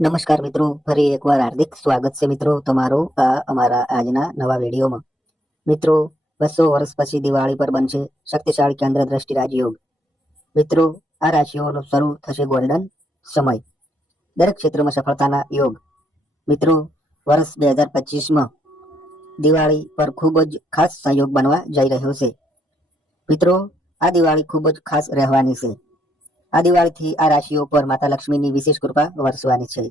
નમસ્કાર મિત્રો, ફરી એકવાર હાર્દિક સ્વાગત છે મિત્રો તમારો આ અમારા આજના નવા વિડીયોમાં. મિત્રો, બસો વર્ષ પછી દિવાળી પર બનશે શક્તિશાળી કેન્દ્ર દ્રષ્ટિ રાજયોગ. મિત્રો, આ રાશિઓનો શરૂ થશે ગોલ્ડન સમય. દરેક ક્ષેત્રમાં સફળતાના યોગ. મિત્રો, વર્ષ બે હજાર પચીસમાં દિવાળી પર ખૂબ જ ખાસ સંયોગ બનવા જઈ રહ્યો છે. મિત્રો, આ દિવાળી ખૂબ જ ખાસ રહેવાની છે. આ દિવાળીથી આ રાશિઓ પર માતા લક્ષ્મીની વિશેષ કૃપા વરસવાની છે.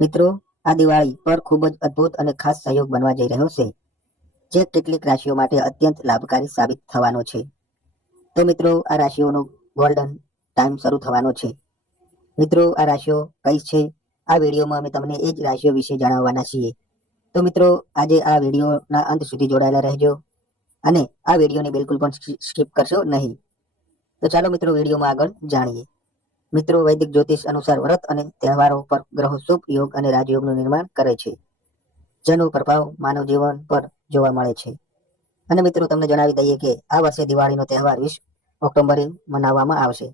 મિત્રો, આ દિવાળી પર ખૂબ જ અદ્ભુત અને ખાસ સહયોગ બનવા જઈ રહ્યો છે, જે કેટલીક રાશિઓ માટે અત્યંત લાભકારી સાબિત થવાનો છે. તો મિત્રો, આ રાશિઓનો ગોલ્ડન ટાઈમ શરૂ થવાનો છે. મિત્રો, આ રાશિઓ કઈ છે? આ વિડીયોમાં અમે તમને એ જ રાશિઓ વિશે જણાવવાના છીએ. તો મિત્રો, આજે આ વિડીયોના અંત સુધી જોડાયેલા રહેજો અને આ વિડીયોને બિલકુલ પણ સ્કીપ કરશો નહીં. તો ચાલો મિત્રો વિડીયોમાં આગળ જાણીએ. મિત્રો વૈદિક જ્યોતિષ અનુસાર વ્રત અને તહેવારો પર ગ્રહો શુભ યોગ અને રાજયોગનું નિર્માણ કરે છે. જેનો પ્રભાવ માનવ જીવન પર જોવા મળે છે. અને મિત્રો તમને જણાવી દઈએ કે આ વર્ષે દિવાળીનો તહેવાર વીસ ઓક્ટોબરે મનાવવામાં આવશે.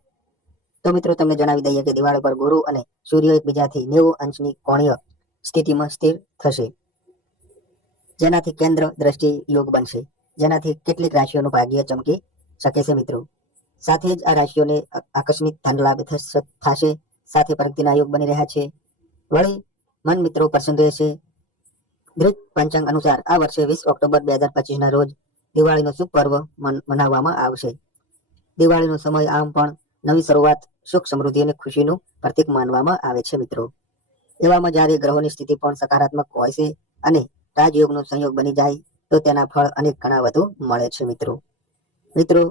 તો મિત્રો તમને જણાવી દઈએ કે દિવાળી પર ગુરુ અને સૂર્ય એકબીજાથી નેવું અંશની કોણીય સ્થિતિમાં સ્થિર થશે. જેનાથી કેન્દ્ર દ્રષ્ટિ યોગ બનશે. જેનાથી કેટલીક રાશિઓનું ભાગ્ય ચમકી શકે છે મિત્રો. સાથે જ આ રાશિઓને આકસ્મિક ધન લાભ થશે. સાથે પ્રગતિના યોગ બની રહ્યા છે. વળી, મન મિત્રો પ્રસન્ન રહેશે. ગ્રીક પંચાંગ અનુસાર આ વર્ષે વીસ ઓક્ટોબર બે હજાર પચીસ ના રોજ દિવાળીનો શુભ પર્વ મનાવવામાં આવશે. દિવાળીનો સમય આમ પણ નવી શરૂઆત, સુખ સમૃદ્ધિ અને ખુશીનું પ્રતીક માનવામાં આવે છે મિત્રો. એવામાં જ્યારે ગ્રહોની સ્થિતિ પણ સકારાત્મક હોય છે અને રાજયોગનો સંયોગ બની જાય, તો તેના ફળ અનેક ઘણા વધુ મળે છે મિત્રો. મિત્રો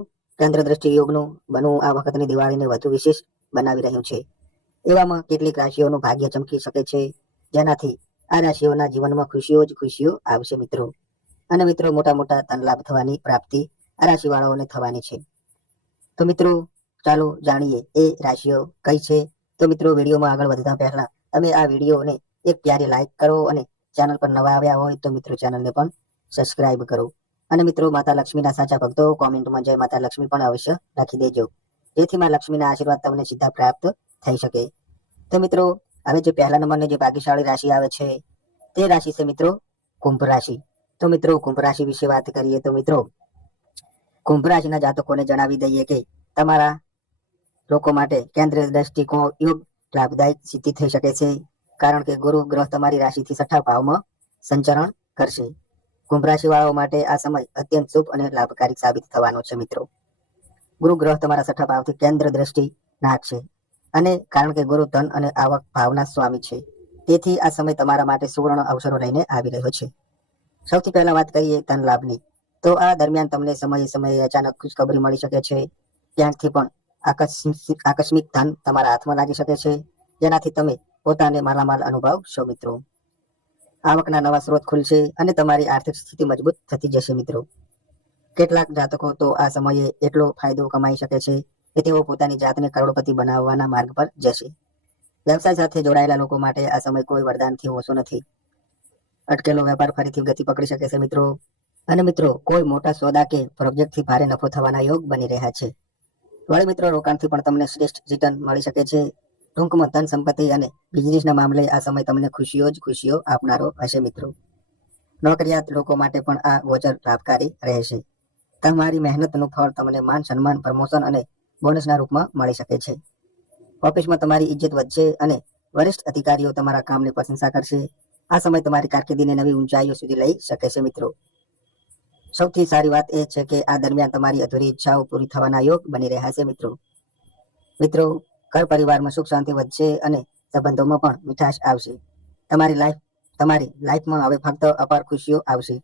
કેન્દ્ર દ્રષ્ટિ યોગનું બનવું આ વખતની દિવાળીને વધુ વિશેષ બનાવી રહ્યું છે. એવામાં કેટલીક રાશિઓનું ભાગ્ય ચમકી શકે છે. જેનાથી આ રાશિઓના જીવનમાં ખુશીઓ જ ખુશીઓ આવશે મિત્રો. અને મિત્રો મોટા મોટા ધન લાભ થવાની પ્રાપ્તિ આ રાશિવાળાઓને થવાની છે. તો મિત્રો, ચાલો જાણીએ એ રાશિઓ કઈ છે? તો મિત્રો, વિડીયોમાં આગળ વધતા પહેલા તમે આ વિડીયોને એક પ્યારી લાઈક કરો અને ચેનલ પર નવા આવ્યા હોય તો મિત્રો, ચેનલને પણ સબસ્ક્રાઇબ કરો. અને મિત્રો, માતા લક્ષ્મીના સાચા ભક્તો કોમેન્ટમાં જય માતા લક્ષ્મી પણ અવશ્ય લખી દેજો. જેથી માં લક્ષ્મીના આશીર્વાદ તમને સીધા પ્રાપ્ત થઈ શકે. તો મિત્રો, હવે જે પહેલા નંબરની જે ભાગ્યશાળી રાશિ આવે છે, તે રાશિ છે મિત્રો, કુંભ રાશિ. તો મિત્રો, કુંભ રાશિ વિશે વાત કરીએ તો મિત્રો, કુંભ રાશિના જાતકોને જણાવી દઈએ કે તમારા લોકો માટે કેન્દ્રીય દ્રષ્ટિકોણ યોગ લાભદાયક સિદ્ધિ થઈ શકે છે. કારણ કે ગુરુ ગ્રહ તમારી રાશિથી છઠ્ઠા ભાવમાં સંચરણ કરશે. કુંભ રાશિવાળાઓ માટે આ સમય અત્યંત શુભ અને લાભકારી સાબિત થવાનો છે, મિત્રો. ગુરુ ગ્રહ તમારા છઠ્ઠા ભાવથી કેન્દ્ર દ્રષ્ટિ નાખશે અને કારણ કે ગુરુ ધન અને આવક ભાવના સ્વામી છે. તેથી આ સમય તમારા માટે સુવર્ણ અવસરો લઈને આવી રહ્યો છે. સૌથી પહેલા વાત કરીએ ધન લાભની. તો આ દરમિયાન તમને સમયે સમયે અચાનક ખુશખબરી મળી શકે છે. ક્યાંકથી પણ આકસ્મિક ધન તમારા હાથમાં લાગી શકે છે. જેનાથી તમે પોતાને માલામાલ અનુભવશો, મિત્રો. આવકના નવા સ્ત્રોત ખુલશે અને તમારી આર્થિક સ્થિતિ મજબૂત થતી જશે મિત્રો. કેટલાક જાતકો તો આ સમયે એટલો ફાયદો કમાઈ શકે છે કે તેઓ પોતાની જાતને કરોડપતિ બનાવવાના માર્ગ પર જશે. વ્યવસાય સાથે જોડાયેલા લોકો માટે આ સમય કોઈ વરદાનથી ઓછો નથી. અટકેલો વેપાર ફરીથી ગતિ પકડી શકે છે મિત્રો. અને મિત્રો, કોઈ મોટા સોદા કે પ્રોજેક્ટથી ભારે નફો થવાના યોગ બની રહ્યા છે. વળી મિત્રો, રોકાણથી પણ તમને શ્રેષ્ઠ રિટર્ન મળી શકે છે. ટૂંકમાં ધન સંપત્તિ અને બિઝનેસના મામલે આ સમય તમને ખુશીઓ જ ખુશીઓ આપનારો હશે મિત્રો. નોકરિયાત લોકો માટે પણ આ ગોચર લાભકારી રહેશે. તમારી મહેનતનું ફળ તમને માન સન્માન પ્રમોશન અને બોનસના રૂપમાં મળી શકે છે. ઓફિસમાં તમારી ઇજ્જત વધશે અને વરિષ્ઠ અધિકારીઓ તમારા કામની પ્રશંસા કરશે. આ સમય તમારી કારકિર્દીને નવી ઊંચાઈઓ સુધી લઈ શકે છે મિત્રો. સૌથી સારી વાત એ છે કે આ દરમિયાન તમારી અધૂરી ઈચ્છાઓ પૂરી થવાના યોગ બની રહ્યા છે મિત્રો. મિત્રો ઘર પરિવારમાં સુખ શાંતિ વધશે અને સંબંધોમાં પણ મીઠાશ આવશે. તમારી લાઈફ તમારી લાઈફમાં હવે ફક્ત અપાર ખુશીઓ આવશે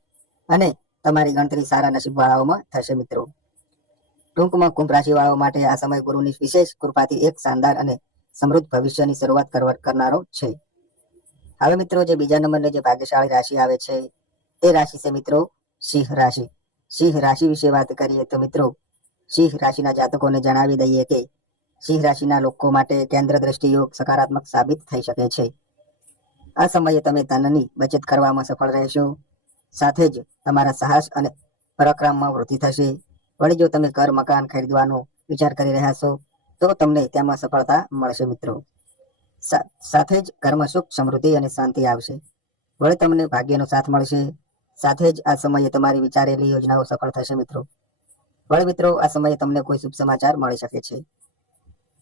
અને તમારી ગણતરી સારા નસીબવાળાઓમાં થશે મિત્રો. ટૂંકમાં કુંભ રાશિવાળાઓ માટે આ સમય ગુરુની વિશેષ કૃપાથી એક શાનદાર અને સમૃદ્ધ ભવિષ્યની શરૂઆત કરનારો છે. હવે મિત્રો, જે બીજા નંબરની જે ભાગ્યશાળી રાશિ આવે છે તે રાશિ છે મિત્રો સિંહ રાશિ. સિંહ રાશિ વિશે વાત કરીએ તો મિત્રો, સિંહ રાશિના જાતકોને જણાવી દઈએ કે સિંહ રાશિના લોકો માટે કેન્દ્ર દ્રષ્ટિ યોગ સકારાત્મક સાબિત થઈ શકે છે. આ સમયે તમે ધનની બચત કરવામાં સફળ રહેશો. સાથે જ તમારા સાહસ અને પરાક્રમમાં વૃદ્ધિ થશે. વળી જો તમે ઘર મકાન ખરીદવાનો વિચાર કરી રહ્યા છો, તો તમને તેમાં સફળતા મળશે મિત્રો. સાથે જ ઘરમાં સુખ, સમૃદ્ધિ અને શાંતિ આવશે. વળી તમને ભાગ્યનો સાથ મળશે. સાથે જ આ સમયે તમારી વિચારેલી યોજનાઓ સફળ થશે મિત્રો. વળી મિત્રો, આ સમયે તમને કોઈ શુભ સમાચાર મળી શકે છે.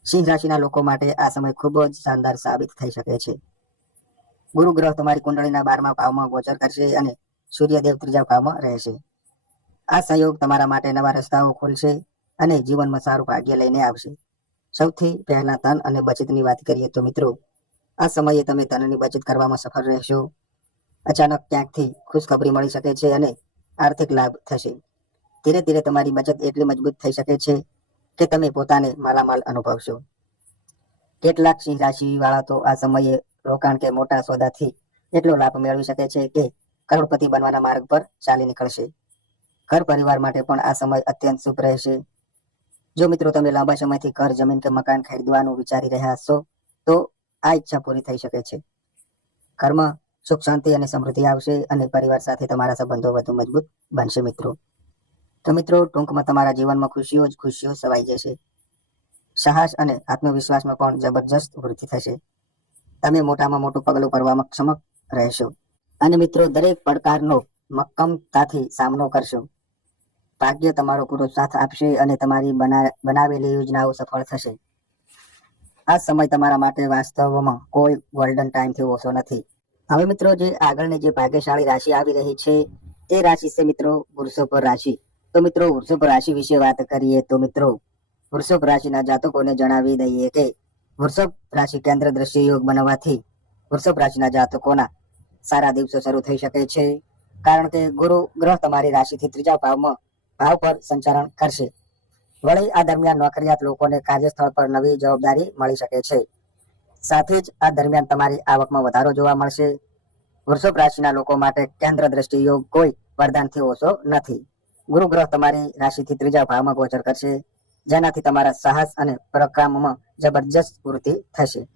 સિંહ રાશિના લોકો માટે આ સમય ખૂબ જ શાનદાર સાબિત થઈ શકે છે. ગુરુ ગ્રહ તમારી કુંડળીના બારમા ભાવમાં ગોચર કરશે અને સૂર્યદેવ ત્રીજા ભાવમાં રહેશે. આ સંયોગ તમારા માટે નવા રસ્તાઓ ખોલશે અને જીવનમાં સારું ભાગ્ય લઈને આવશે. સૌથી પહેલા ધન અને બચતની વાત કરીએ તો મિત્રો, આ સમયે તમે ધનની બચત કરવામાં સફળ રહેશો. અચાનક ક્યાંકથી ખુશખબરી મળી શકે છે અને આર્થિક લાભ થશે. ધીરે ધીરે તમારી બચત એટલી મજબૂત થઈ શકે છે કે તમે પોતાને માલામાલ અનુભવશો. કેટલાક સિંહ રાશિ વાળા તો આ સમયે રોકાણ કે મોટા સોદાથી એટલો લાભ મેળવી શકે છે કે કરોડપતિ બનવાના માર્ગ પર ચાલી નીકળશે. ઘર પરિવાર માટે પણ આ સમય અત્યંત શુભ રહેશે. જો મિત્રો તમે લાંબા સમયથી ઘર, જમીન કે મકાન ખરીદવાનું વિચારી રહ્યા છો તો આ ઈચ્છા પૂરી થઈ શકે છે. ઘરમાં સુખ શાંતિ અને સમૃદ્ધિ આવશે અને પરિવાર સાથે તમારા સંબંધો વધુ મજબૂત બનશે મિત્રો. તો મિત્રો, ટૂંકમાં તમારા જીવનમાં ખુશીઓ જ ખુશીઓ સવાઈ જશે. સાહસ અને આત્મવિશ્વાસમાં પણ જબરજસ્ત વૃદ્ધિ થશે. તમે મોટામાં મોટું પગલું ભરવામાં ક્ષમક રહેશો. અને મિત્રો, દરેક પડકારનો મક્કમતાથી સામનો કરશો. ભાગ્ય તમારો પૂરો સાથ આપશે અને તમારી બનાવેલી યોજનાઓ સફળ થશે. આ સમય તમારા માટે વાસ્તવમાં કોઈ ગોલ્ડન ટાઈમથી ઓછો નથી. હવે મિત્રો, જે આગળની જે ભાગ્યશાળી રાશિ આવી રહી છે તે રાશિ છે મિત્રો, વૃષભ રાશિ. તો મિત્રો, વૃષભ રાશિ વિશે વાત કરીએ તો મિત્રો, વૃષભ રાશિના જાતકોને જણાવી દઈએ કે, વૃષભ રાશિ કેન્દ્ર દ્રશ્ય યોગ બનવાથી વૃષભ રાશિના જાતકોના સારા દિવસો શરૂ થઈ શકે છે. કારણ કે ગુરુ ગ્રહ તમારી રાશિથી ત્રીજા ભાવમાં ભાવ પર સંચારણ કરશે. વળી આ દરમિયાન નોકરિયાત લોકોને કાર્યસ્થળ પર નવી જવાબદારી મળી શકે છે. સાથે જ આ દરમિયાન તમારી આવકમાં વધારો જોવા મળશે. વૃષભ રાશિના લોકો માટે કેન્દ્ર દ્રષ્ટિ યોગ કોઈ વરદાનથી ઓછો નથી. ગુરુ ગ્રહ તમારી રાશિથી ત્રીજા ભાવમાં ગોચર કરશે, જેનાથી તમારા સાહસ અને પ્રકામમાં જબરજસ્ત પૂર્તિ થશે.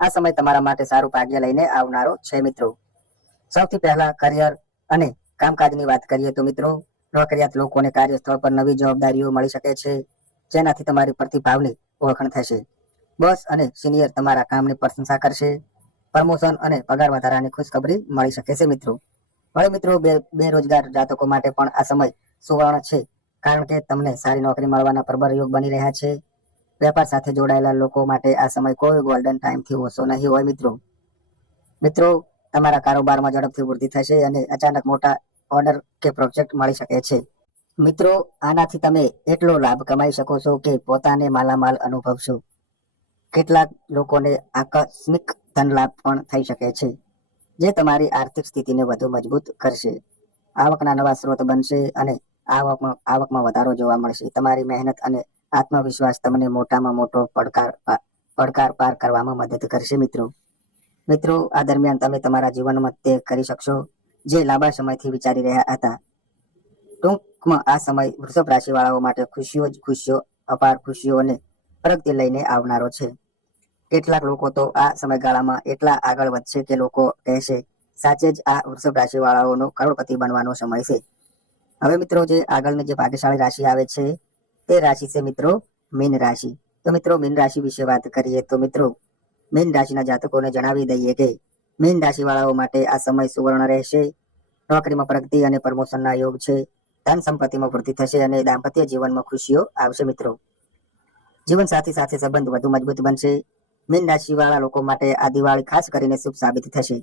આ સમય તમારા માટે સારું ભાગ્ય લઈને આવનારો છે, મિત્રો. સૌથી પહેલા કરિયર અને કામકાજની વાત કરીએ તો, મિત્રો, નોકરિયાત લોકોને કાર્યસ્થળ પર નવી જવાબદારીઓ મળી શકે છે, જેનાથી તમારી પ્રતિભાવની ઓળખાણ થશે. બોસ અને સિનિયર તમારા કામની પ્રશંસા કરશે, પ્રમોશન અને પગાર વધારાની ખુશખબરી મળી શકે છે, મિત્રો. હવે, મિત્રો, બે બેરોજગાર જાતકો માટે પણ આ સમય સુવર્ણ છે. કારણ કે તમને સારી નોકરી મળવાના પ્રબળ યોગ બની રહ્યા છે. વેપાર સાથે જોડાયેલા લોકો માટે આ સમય કોઈ ગોલ્ડન ટાઈમથી ઓછો નહીં હોય મિત્રો. મિત્રો, તમારા કારોબારમાં ઝડપથી વૃદ્ધિ થશે અને અચાનક મોટા ઓર્ડર કે પ્રોજેક્ટ મળી શકે છે. મિત્રો, આનાથી તમે એટલો લાભ કમાઈ શકો છો કે પોતાને માલામાલ અનુભવશો. કેટલાક લોકોને આકસ્મિક ધન લાભ પણ થઈ શકે છે, જે તમારી આર્થિક સ્થિતિને વધુ મજબૂત કરશે. આવકના નવા સ્ત્રોત બનશે અને આવકમાં આવકમાં વધારો જોવા મળશે. તમારી મહેનત અને આત્મવિશ્વાસ તમને મોટામાં મોટો પડકાર પડકાર પાર કરવામાં મદદ કરશે, મિત્રો. મિત્રો, આ દરમિયાન તમે તમારા જીવનમાં તે કરી શકશો જે લાંબા સમયથી વિચારી રહ્યા હતા. ટૂંકમાં આ સમય વૃષભ રાશિ વાળાઓ માટે ખુશીઓ જ ખુશીઓ, અપાર ખુશીઓ અને પ્રગતિ લઈને આવનારો છે. કેટલાક લોકો તો આ સમયગાળામાં એટલા આગળ વધશે કે લોકો કહેશે, સાચે જ આ વૃષભ રાશિ વાળાઓનો કરોડપતિ બનવાનો સમય છે. હવે મિત્રો જે આગળની જે ભાગ્યશાળી રાશિ આવે છે, તે રાશિ છે મિત્રો મીન રાશિ. તો મિત્રો મીન રાશિ વિશે વાત કરીએ તો મિત્રો મીન રાશિના જાતકોને જણાવી દઈએ કે મીન રાશિ વાળાઓ માટે આ સમય સુવર્ણ રહેશે, નોકરીમાં પ્રગતિ અને પ્રમોશનના યોગ છે, ધન સંપત્તિમાં વૃદ્ધિ થશે અને દાંપત્ય જીવનમાં ખુશીઓ આવશે મિત્રો. જીવન સાથી સાથે સંબંધ વધુ મજબૂત બનશે. મીન રાશિ વાળા લોકો માટે આ દિવાળી ખાસ કરીને શુભ સાબિત થશે.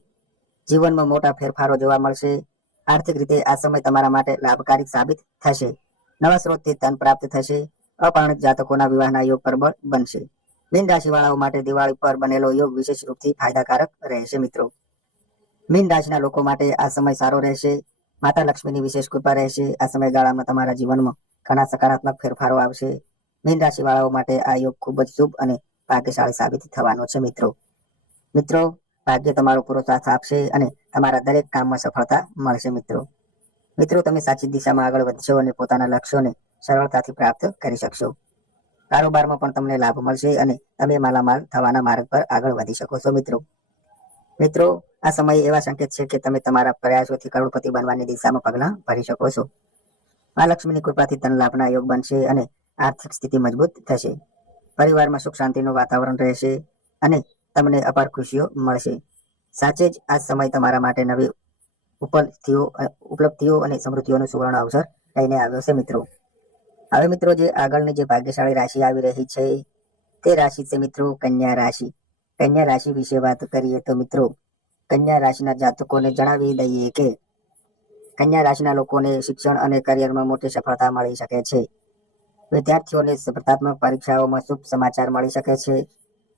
જીવનમાં મોટા ફેરફારો જોવા મળશે. આર્થિક રીતે આ સમય તમારા માટે લાભકારી સાબિત થશે. નવા સ્ત્રોતથી ધન પ્રાપ્ત થશે. અપરિણિત જાતકોના વિવાહના યોગ પર બનશે. મીન રાશિવાળાઓ માટે દિવાળી પર બનેલો યોગ વિશેષ રૂપથી ફાયદાકારક રહેશે મિત્રો. મીન રાશિના લોકો માટે આ સમય સારો રહેશે. માતા લક્ષ્મીની વિશેષ કૃપા રહેશે. આ સમયગાળામાં તમારા જીવનમાં ઘણા સકારાત્મક ફેરફારો આવશે. મીન રાશિ વાળાઓ માટે આ યોગ ખૂબ જ શુભ અને ભાગ્યશાળી સાબિત થવાનો છે મિત્રો. મિત્રો ભાગ્ય તમારો પૂરો સાથ આપશે અને તમારા દરેક કામમાં સફળતા મળશે, મિત્રો. મિત્રો, તમે સાચી દિશામાં આગળ વધશો અને પોતાના લક્ષ્યોને સરળતાથી પ્રાપ્ત કરી શકશો. કારોબારમાં પણ તમને લાભ મળશે અને તમે માલામાલ થવાના માર્ગ પર આગળ વધી શકો છો, મિત્રો. મિત્રો, આ સમય એવા સંકેત છે કે તમે તમારા પ્રયાસોથી કરોડપતિ બનવાની દિશામાં પગલાં ભરી શકો છો. મા લક્ષ્મીની કૃપાથી ધન લાભના યોગ બનશે અને આર્થિક સ્થિતિ મજબૂત થશે. પરિવારમાં સુખ શાંતિનું વાતાવરણ રહેશે અને તમને અપાર ખુશીઓ મળશે. સાચે જ આ સમય તમારા માટે નવી ઉપલબ્ધિઓ ઉપલબ્ધિઓ અને સમૃદ્ધિઓનો સુવર્ણ અવસર લઈને આવ્યો છે મિત્રો. હવે મિત્રો જે આગળની જે ભાગ્યશાળી રાશિ આવી રહી છે, તે રાશિ છે મિત્રો કન્યા રાશિ. કન્યા રાશિ વિશે વાત કરીએ તો મિત્રો, કન્યા રાશિના જાતકોને જણાવી દઈએ કે, કન્યા રાશિના લોકોને શિક્ષણ અને કરિયરમાં મોટી સફળતા મળી શકે છે. વિદ્યાર્થીઓને સ્પર્ધાત્મક પરીક્ષાઓમાં શુભ સમાચાર મળી શકે છે.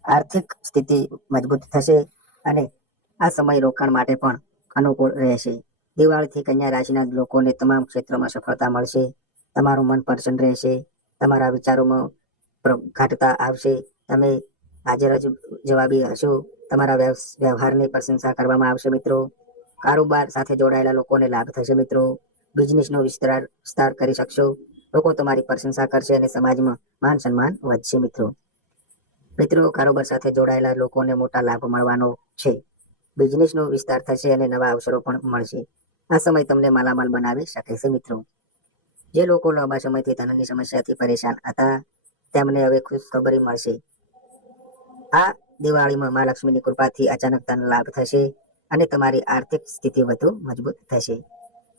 આર્થિક સ્થિતિ મજબૂત થશે અને આ સમય રોકાણ માટે પણ અનુકૂળ રહેશે. દિવાળીથી કન્યા રાશિના લોકોને તમામ ક્ષેત્રોમાં સફળતા મળશે. તમારું મન પ્રસન્ન રહેશે. તમારા વિચારોમાં ઘાટતા આવશે. તમે હાજર જ જવાબી હશો. તમારા વ્યવ- વ્યવહારની પ્રશંસા કરવામાં આવશે મિત્રો. કારોબાર સાથે જોડાયેલા લોકોને લાભ થશે મિત્રો. બિઝનેસનો વિસ્તાર વિસ્તાર કરી શકશો. લોકો તમારી પ્રશંસા કરશે અને સમાજમાં માન સન્માન વધશે મિત્રો. મિત્રો, કારોબાર સાથે જોડાયેલા લોકોને મોટા લાભ મળવાનો છે. બિઝનેસનો વિસ્તાર થશે અને નવા અવસરો પણ મળશે. આ સમય તમને માલામાલ બનાવી શકે છે, મિત્રો. જે લોકો લાંબા સમયથી ધનની સમસ્યાથી પરેશાન હતા, તેમને હવે ખુશખબરી મળશે. આ દિવાળીમાં મા લક્ષ્મીની કૃપાથી અચાનક ધન લાભ થશે અને તમારી આર્થિક સ્થિતિ વધુ મજબૂત થશે.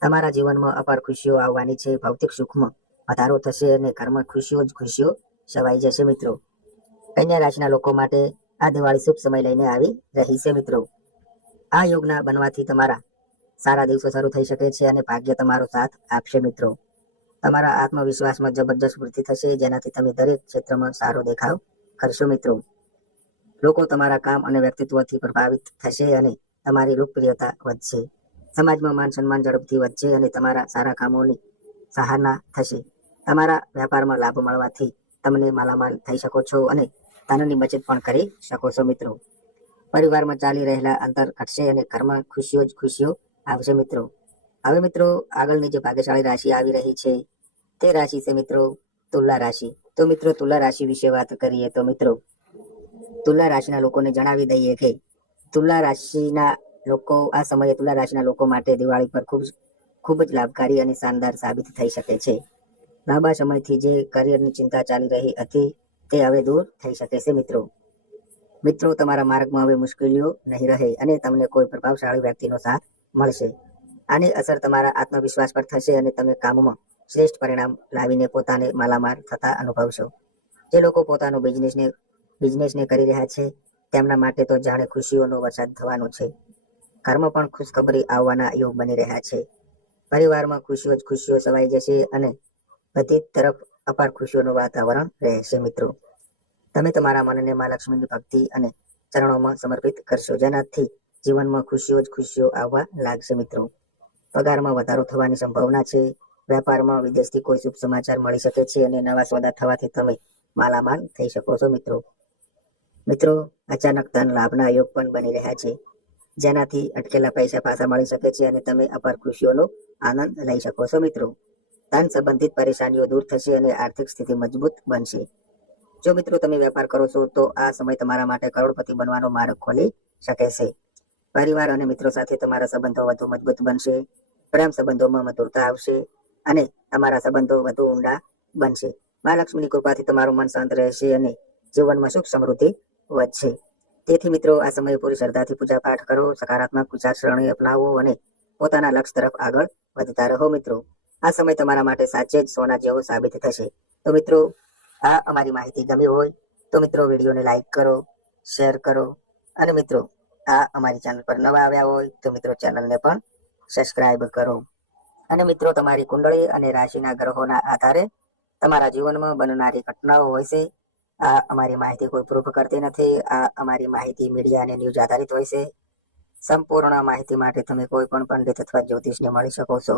તમારા જીવનમાં અપાર ખુશીઓ આવવાની છે, ભૌતિક સુખમાં વધારો થશે અને ઘરમાં ખુશીઓ જ ખુશીઓ છવાઈ જશે, મિત્રો. કન્યા રાશિના લોકો માટે આ દિવાળી શુભ સમય લઈને આવી રહી છે, મિત્રો. આ યોગના બનવાથી તમારા સારા દિવસો શરૂ થઈ શકે છે અને ભાગ્ય તમારો સાથ આપશે, મિત્રો. તમારા આત્મવિશ્વાસમાં જબરજસ્ત વૃદ્ધિ થશે, જેનાથી તમે દરેક ક્ષેત્રમાં સારો દેખાવ કરશો, મિત્રો. લોકો તમારા કામ અને વ્યક્તિત્વથી પ્રભાવિત થશે અને તમારી લોકપ્રિયતા વધશે. સમાજમાં માન સન્માન ઝડપથી વધશે અને તમારા સારા કામોની સહારના થશે. તમારા વ્યાપારમાં લાભ મળવાથી તમને માલામાલ થઈ શકો છો અને ધનની બચત પણ કરી શકો છો મિત્રો. પરિવારમાં ચાલી રહેલા અંતર ઘટશે અને ઘરમાં ખુશીઓ જ ખુશીઓ આવશે મિત્રો. હવે મિત્રો, આગળની જે ભાગ્યશાળી રાશિ આવી રહી છે, તે રાશિ છે મિત્રો તુલા રાશિ. તો મિત્રો, તુલા રાશિ વિશે વાત કરીએ તો મિત્રો, તુલા રાશિના લોકોને જણાવી દઈએ કે તુલા રાશિના લોકો, આ સમયે તુલા રાશિના લોકો માટે દિવાળી પર ખૂબ ખૂબ જ લાભકારી અને શાનદાર સાબિત થઈ શકે છે. લાંબા સમયથી જે કરિયરની ચિંતા ચાલી રહી હતી તે હવે દૂર થઈ શકે છે, મિત્રો. મિત્રો, તમારા માર્ગમાં હવે મુશ્કેલીઓ નહીં રહે અને તમને કોઈ પ્રભાવશાળી વ્યક્તિનો સાથ મળશે. આની અસર તમારા આત્મવિશ્વાસ પર થશે અને તમે કામમાં શ્રેષ્ઠ પરિણામ લાવીને પોતાને માલામાલ થતા અનુભવશો. જે લોકો પોતાનું બિઝનેસને બિઝનેસને કરી રહ્યા છે, તેમના માટે તો જાણે ખુશીઓનો વરસાદ થવાનો છે. ઘરમાં પણ ખુશખબરી આવવાના યોગ બની રહ્યા છે. પરિવારમાં ખુશીઓ જ ખુશીઓ છવાઈ જશે અને બધી તરફ અપાર ખુશીઓનું વાતાવરણ રહેશે, મિત્રો. તમે તમારા મનને મા ભક્તિ અને ચરણોમાં સમર્પિત કરશો. જેનાથી જીવનમાં ખુશીઓ જ ખુશીઓ આવવા લાગશે, મિત્રો. પગારમાં વધારો થવાની સંભાવના છે. વેપારમાં, વિદેશથી કોઈ શુભ સમાચાર મળી શકે છે અને નવા સોદા થવાથી તમે માલામાલ થઈ શકો છો, મિત્રો. મિત્રો, અચાનક ધન લાભના યોગ પણ બની રહ્યા છે. જેનાથી અટકેલા પૈસા પાછા મળી શકે છે અને તમે અપાર ખુશીઓનો આનંદ લઈ શકો છો, મિત્રો. ધન સંબંધિત પરેશાનીઓ દૂર થશે અને આર્થિક સ્થિતિ મજબૂત બનશે. જો મિત્રો તમે વેપાર કરો છો, તો આ સમય તમારા માટે કરોડપતિ બનવાનો માર્ગ ખોલી શકે છે. પરિવાર અને મિત્રો સાથે તમારા સંબંધો વધુ મજબૂત બનશે, પ્રેમ સંબંધોમાં મધુરતા આવશે અને તમારા સંબંધો વધુ ઊંડા બનશે. મહાલક્ષ્મીની કૃપાથી તમારું મન શાંત રહેશે અને જીવનમાં સુખ સમૃદ્ધિ વધશે. તેથી મિત્રો, આ સમયે પૂરી શ્રદ્ધાથી પૂજા પાઠ કરો, સકારાત્મક વિચારસરણી અપનાવો અને પોતાના લક્ષ્ય તરફ આગળ વધતા રહો મિત્રો. આ સમય તમારા માટે સાચે જ સોના જેવો સાબિત થશે. તો મિત્રો, આ અમારી માહિતી ગમી હોય તો મિત્રો વિડીયોને લાઈક કરો, શેર કરો અને મિત્રો, આ અમારી ચેનલ પર નવા આવ્યા હોય તો મિત્રો ચેનલને પણ સબસ્ક્રાઇબ કરો. અને મિત્રો, તમારી કુંડળી અને રાશિના ગ્રહોના આધારે તમારા જીવનમાં બનનારી ઘટનાઓ હોય છે. આ અમારી માહિતી કોઈ પ્રૂફ કરતી નથી. આ અમારી માહિતી મીડિયા અને ન્યૂઝ આધારિત હોય છે. સંપૂર્ણ માહિતી માટે તમે કોઈ પણ પંડિત અથવા જ્યોતિષને મળી શકો છો.